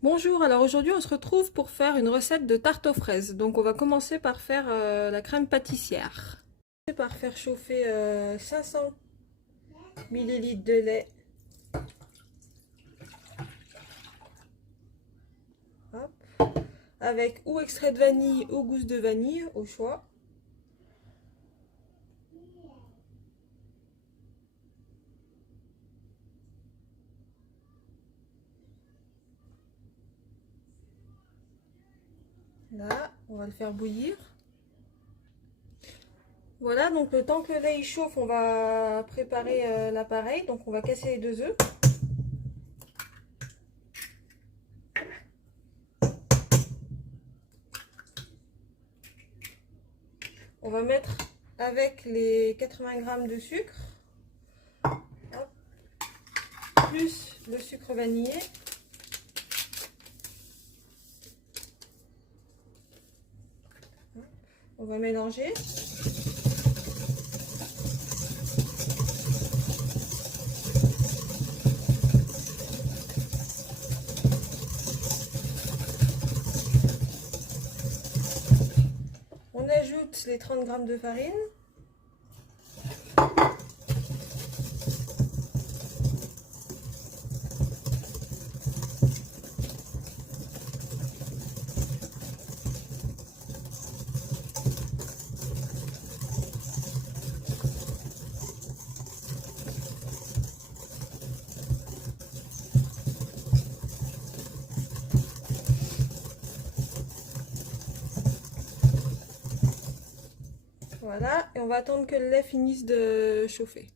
Bonjour, alors aujourd'hui on se retrouve pour faire une recette de tarte aux fraises. Donc on va commencer par faire la crème pâtissière. On va commencer par faire chauffer 500 ml de lait. Hop. Avec ou extrait de vanille ou gousse de vanille au choix. Là, on va le faire bouillir. Voilà, donc le temps que le lait il chauffe, on va préparer l'appareil. Donc on va casser les 2 œufs. On va mettre avec les 80 g de sucre, hop, plus le sucre vanillé. On va mélanger. On ajoute les 30 g de farine. Voilà, et on va attendre que le lait finisse de chauffer.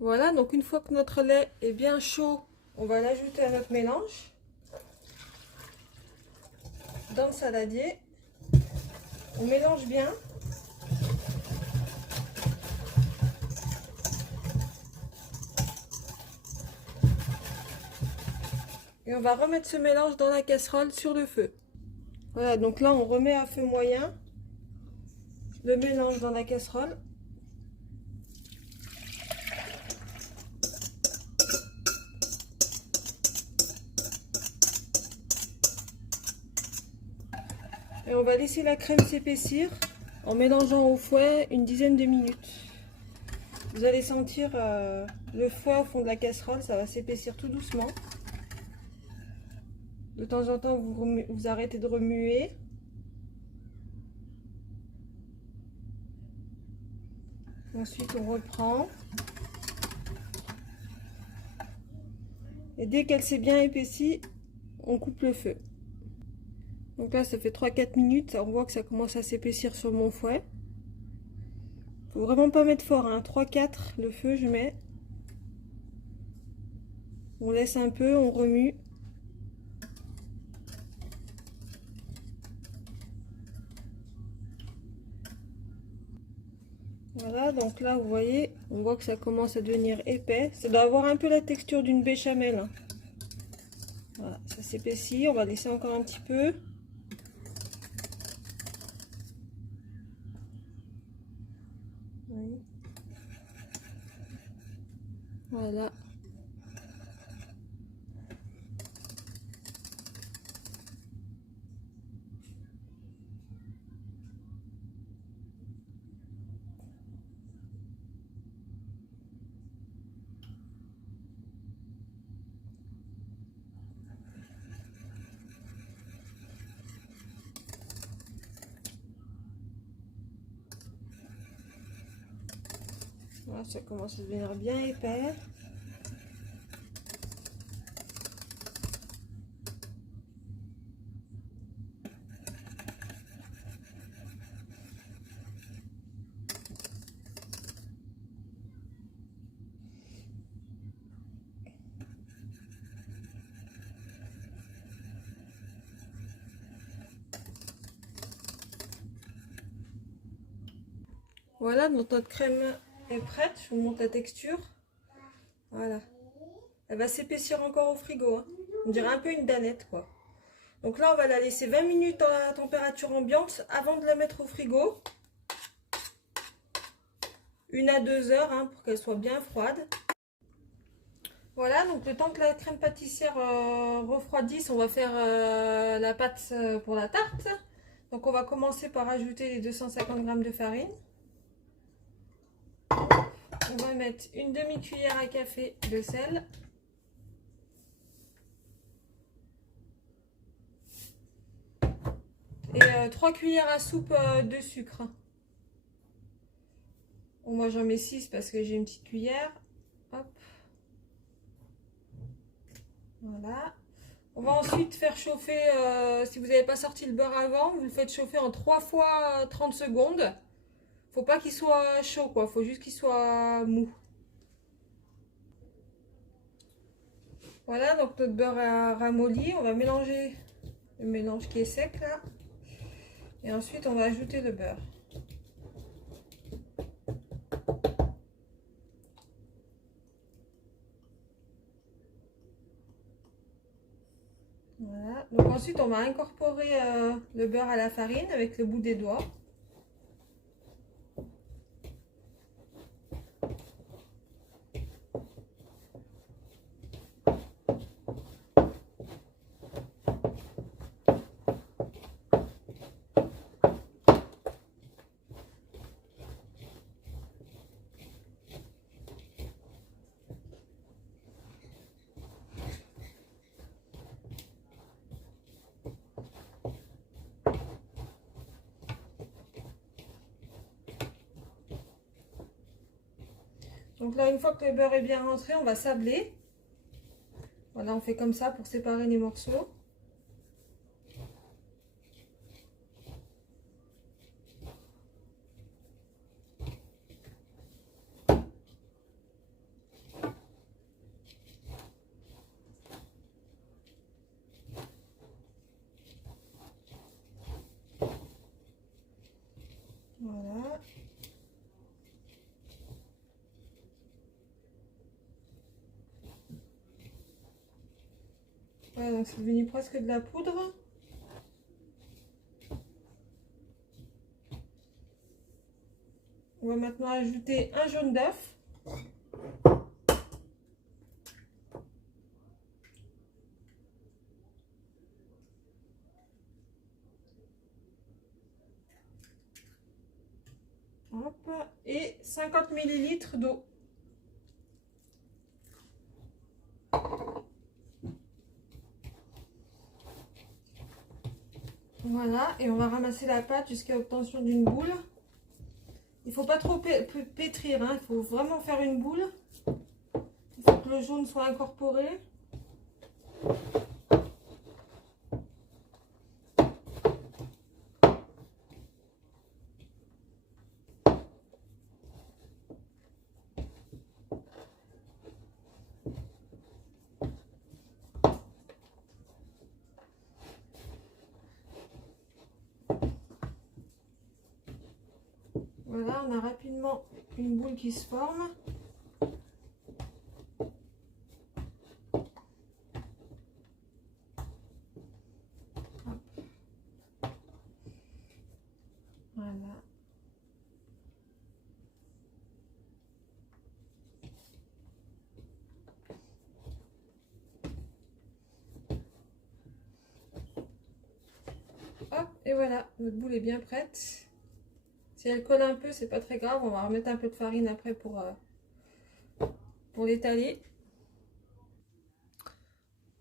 Voilà, donc une fois que notre lait est bien chaud, on va l'ajouter à notre mélange dans le saladier. On mélange bien. Et on va remettre ce mélange dans la casserole sur le feu. Voilà, donc là on remet à feu moyen le mélange dans la casserole. Et on va laisser la crème s'épaissir en mélangeant au fouet une dizaine de minutes. Vous allez sentir le fouet au fond de la casserole, ça va s'épaissir tout doucement. De temps en temps, vous arrêtez de remuer. Ensuite, on reprend. Et dès qu'elle s'est bien épaissie, on coupe le feu. Donc là, ça fait 3-4 minutes. On voit que ça commence à s'épaissir sur mon fouet. Faut vraiment pas mettre fort, hein. 3-4 le feu, je mets. On laisse un peu, on remue. Voilà, donc là, vous voyez, on voit que ça commence à devenir épais. Ça doit avoir un peu la texture d'une béchamel, hein. Voilà, ça s'épaissit. On va laisser encore un petit peu. Oui. Voilà. Voilà, ça commence à devenir bien épais. Voilà, donc notre crème est prête. Je vous montre la texture. Voilà. Elle va s'épaissir encore au frigo, hein. On dirait un peu une danette, quoi. Donc là, on va la laisser 20 minutes à température ambiante avant de la mettre au frigo. 1 à 2 heures, hein, pour qu'elle soit bien froide. Voilà, donc le temps que la crème pâtissière refroidisse, on va faire la pâte pour la tarte. Donc on va commencer par ajouter les 250 g de farine. On va mettre une demi-cuillère à café de sel. Et 3 cuillères à soupe de sucre. Bon, moi j'en mets 6 parce que j'ai une petite cuillère. Hop. Voilà. On va ensuite faire chauffer, si vous n'avez pas sorti le beurre avant, vous le faites chauffer en 3 fois 30 secondes. Faut pas qu'il soit chaud, quoi. Faut juste qu'il soit mou. Voilà, donc notre beurre a ramolli. On va mélanger le mélange qui est sec là. Et ensuite, on va ajouter le beurre. Voilà. Donc ensuite, on va incorporer le beurre à la farine avec le bout des doigts. Donc là, une fois que le beurre est bien rentré, on va sabler. Voilà, on fait comme ça pour séparer les morceaux. Voilà. Voilà, donc c'est devenu presque de la poudre. On va maintenant ajouter un jaune d'œuf. Hop, et 50 ml d'eau. Voilà, et on va ramasser la pâte jusqu'à l'obtention d'une boule. Il ne faut pas trop pétrir, hein. Il faut vraiment faire une boule. Il faut que le jaune soit incorporé. Voilà, on a rapidement une boule qui se forme. Hop. Voilà. Hop, et voilà, notre boule est bien prête. Si elle colle un peu, c'est pas très grave. On va remettre un peu de farine après pour l'étaler.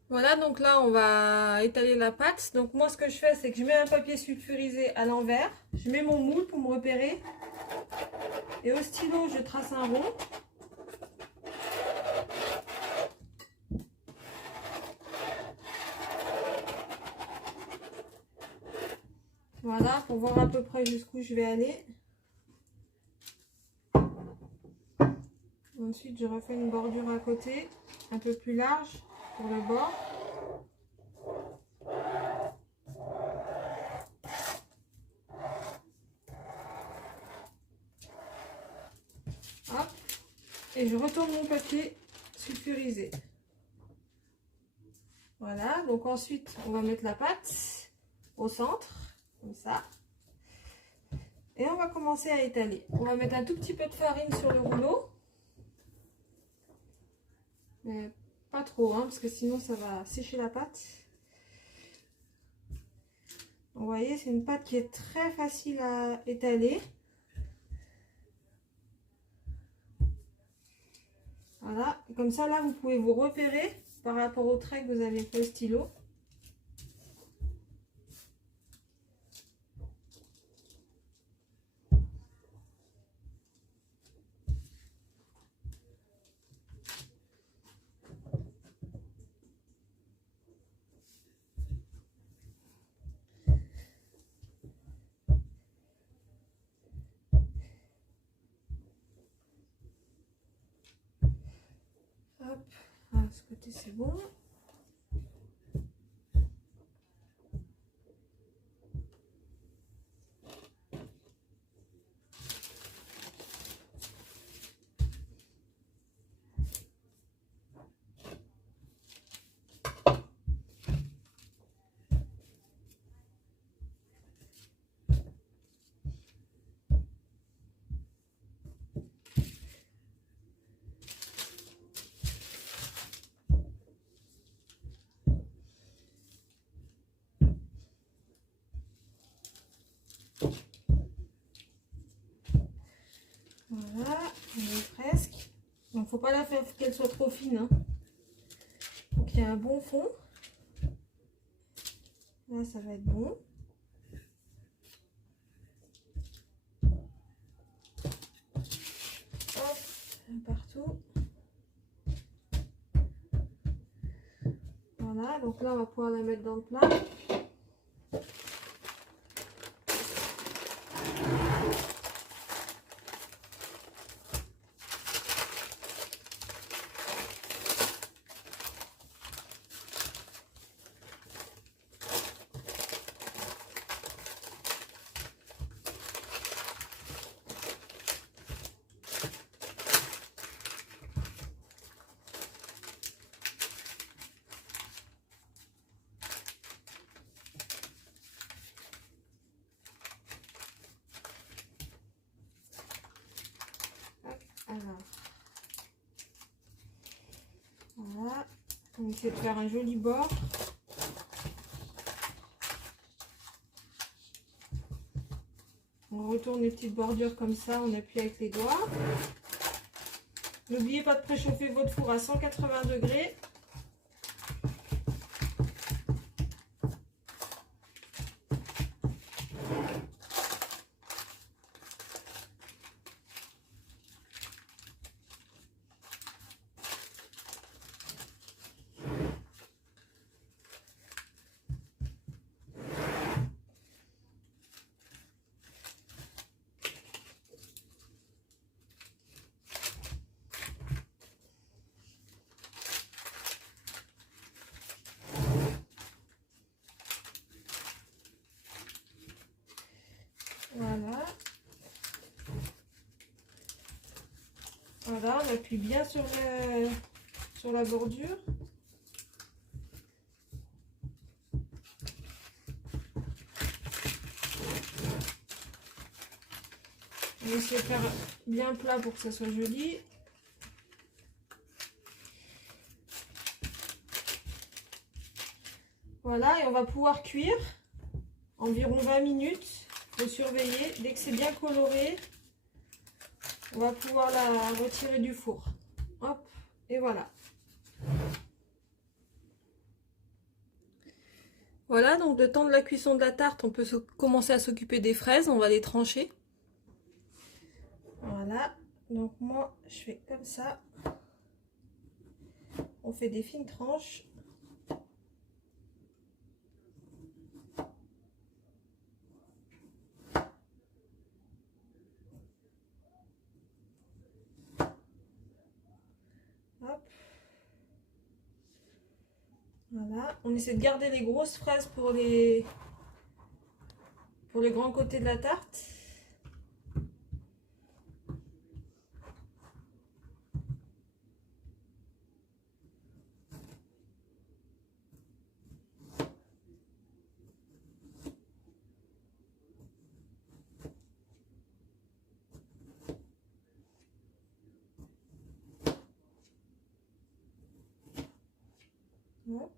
Voilà, donc là, on va étaler la pâte. Donc moi, ce que je fais, c'est que je mets un papier sulfurisé à l'envers. Je mets mon moule pour me repérer. Et au stylo, je trace un rond. Voilà, pour voir à peu près jusqu'où je vais aller. Ensuite, je refais une bordure à côté, un peu plus large pour le bord. Hop. Et je retourne mon papier sulfurisé. Voilà, donc ensuite, on va mettre la pâte au centre, comme ça. Et on va commencer à étaler. On va mettre un tout petit peu de farine sur le rouleau. Mais trop, hein, parce que sinon ça va sécher la pâte. Vous voyez, c'est une pâte qui est très facile à étaler. Voilà, comme ça là vous pouvez vous repérer par rapport au trait que vous avez fait au stylo. Hop, ah, ce côté c'est bon. Voilà, on est presque. Donc faut pas la faire qu'elle soit trop fine, hein. Faut qu'il y ait un bon fond. Là ça va être bon. Hop, partout. Voilà, donc là on va pouvoir la mettre dans le plat. Alors, voilà, on essaie de faire un joli bord. On retourne les petites bordures comme ça, on appuie avec les doigts. N'oubliez pas de préchauffer votre four à 180 degrés. Voilà. Voilà, on appuie bien sur la bordure. On va essayer de faire bien plat pour que ça soit joli. Voilà, et on va pouvoir cuire environ 20 minutes. Il faut surveiller. Dès que c'est bien coloré, on va pouvoir la retirer du four. Hop, et voilà. Voilà, donc le temps de la cuisson de la tarte, on peut commencer à s'occuper des fraises. On va les trancher. Voilà, donc moi je fais comme ça. On fait des fines tranches. Hop. Voilà, on essaie de garder les grosses fraises pour les grands côtés de la tarte. Hop.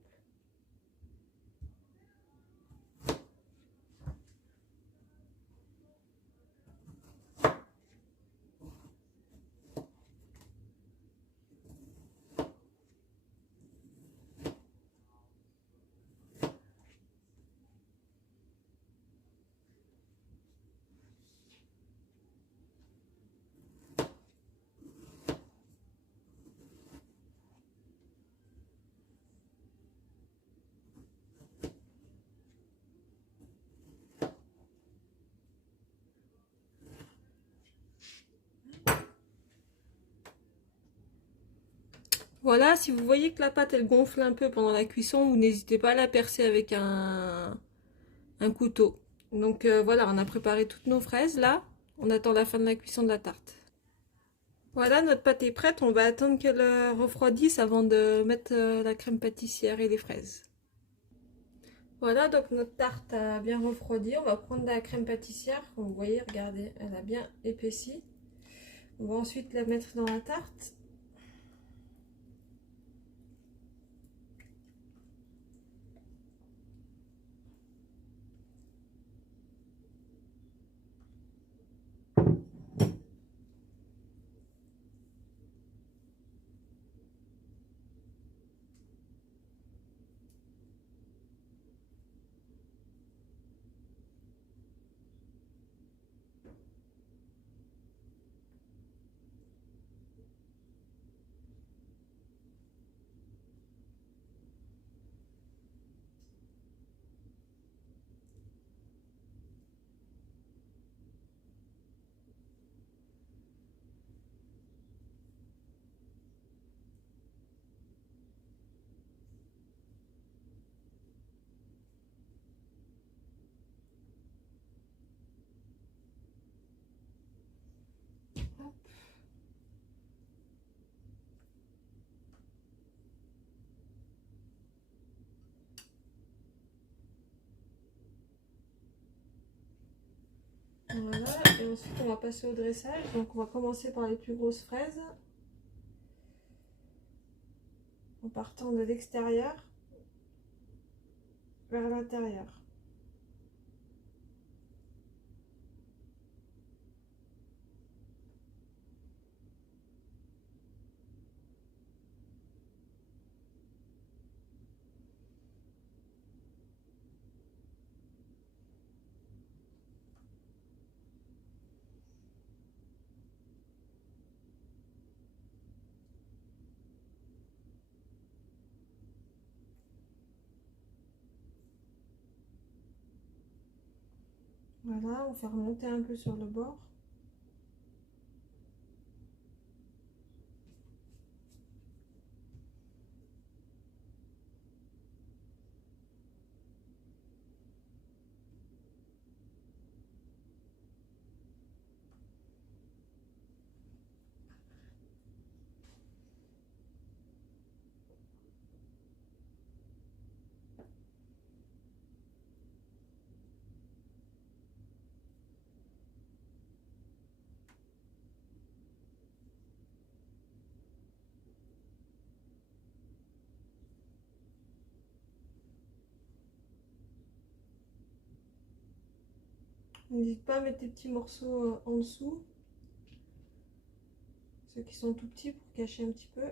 Voilà, si vous voyez que la pâte elle gonfle un peu pendant la cuisson, vous n'hésitez pas à la percer avec un couteau. Donc voilà, on a préparé toutes nos fraises là. On attend la fin de la cuisson de la tarte. Voilà, notre pâte est prête. On va attendre qu'elle refroidisse avant de mettre la crème pâtissière et les fraises. Voilà, donc notre tarte a bien refroidi. On va prendre la crème pâtissière. Comme vous voyez, regardez, elle a bien épaissi. On va ensuite la mettre dans la tarte. Voilà, et ensuite on va passer au dressage. Donc on va commencer par les plus grosses fraises. En partant de l'extérieur vers l'intérieur. Voilà, on fait remonter un peu sur le bord. N'hésite pas à mettre des petits morceaux en dessous, ceux qui sont tout petits pour cacher un petit peu.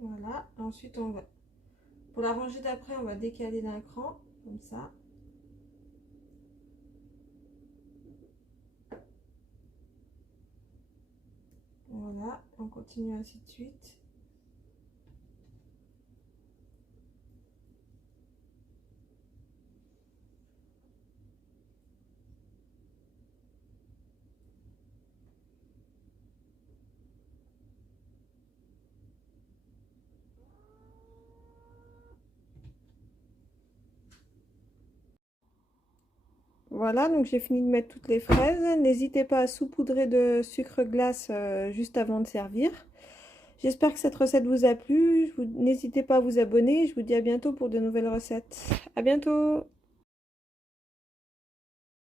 Voilà, ensuite on va, pour la rangée d'après, on va décaler d'un cran, comme ça. Voilà, on continue ainsi de suite. Voilà, donc j'ai fini de mettre toutes les fraises. N'hésitez pas à saupoudrer de sucre glace juste avant de servir. J'espère que cette recette vous a plu. N'hésitez pas à vous abonner. Je vous dis à bientôt pour de nouvelles recettes. À bientôt!